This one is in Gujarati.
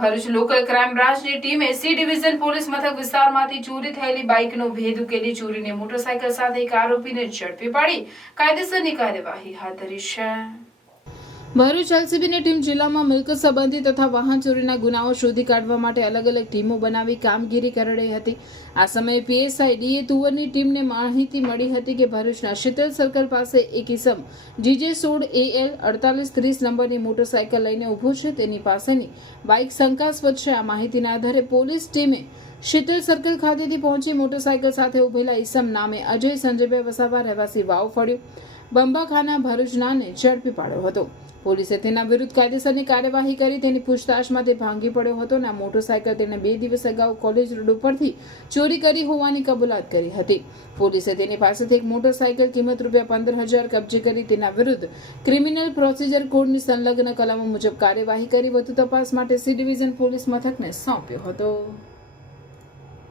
ભરૂચ લોકલ ક્રાઇમ બ્રાન્ચની ટીમે સી ડિવિઝન પોલીસ મથક વિસ્તારમાંથી ચોરી થયેલી બાઇકનો ભેદ ઉકેલી ચોરીની મોટરસાયકલ સાથે એક આરોપીને ઝડપી પાડી કાયદેસરની કાર્યવાહી હાથ ધરી છે. ભરૂચ એલસીબીની ટીમ જિલ્લામાં મિલકત સંબંધી તથા વાહન ચોરીના ગુનાઓ શોધી કાઢવા માટે અલગ અલગ ટીમો બનાવી કામગીરી કરી રહી હતી. આ સમયે પીએસઆઈ ડીએ તુવરની ટીમને માહિતી મળી હતી કે ભરૂચના શીતલ સર્કલ પાસે એક ઇસમ GJ16AL 4830 નંબરની મોટરસાયકલ લઈને ઊભો છે. તેની પાસેની બાઇક શંકાસ્પદ છે. આ માહિતીના આધારે પોલીસ ટીમે શીતલ સર્કલ ખાતેથી પહોંચી મોટરસાયકલ સાથે ઉભેલા ઇસમ નામે અજય સંજયભાઈ વસાવા રહેવાસી વાવ ફળ્યું બંબાખાના ભરૂચનાને ઝડપી પાડ્યો હતો. પોલીસે તેના વિરુદ્ધ કાયદેસરની કાર્યવાહી કરી તેની પૂછતાછમાં તે ભાંગી પડ્યો હતો અને આ મોટરસાયકલ તેને 2 દિવસ અગાઉ કોલેજ રોડ ઉપરથી ચોરી કરી હોવાની કબૂલાત કરી હતી. પોલીસે તેની પાસેથી એક મોટરસાયકલ કિંમત ₹15,000 કબજે કરી તેના વિરુદ્ધ ક્રિમિનલ પ્રોસિજર કોડની સંલગ્ન કલમો મુજબ કાર્યવાહી કરી વધુ તપાસ માટે સી ડિવિઝન પોલીસ મથકને સોંપ્યો હતો.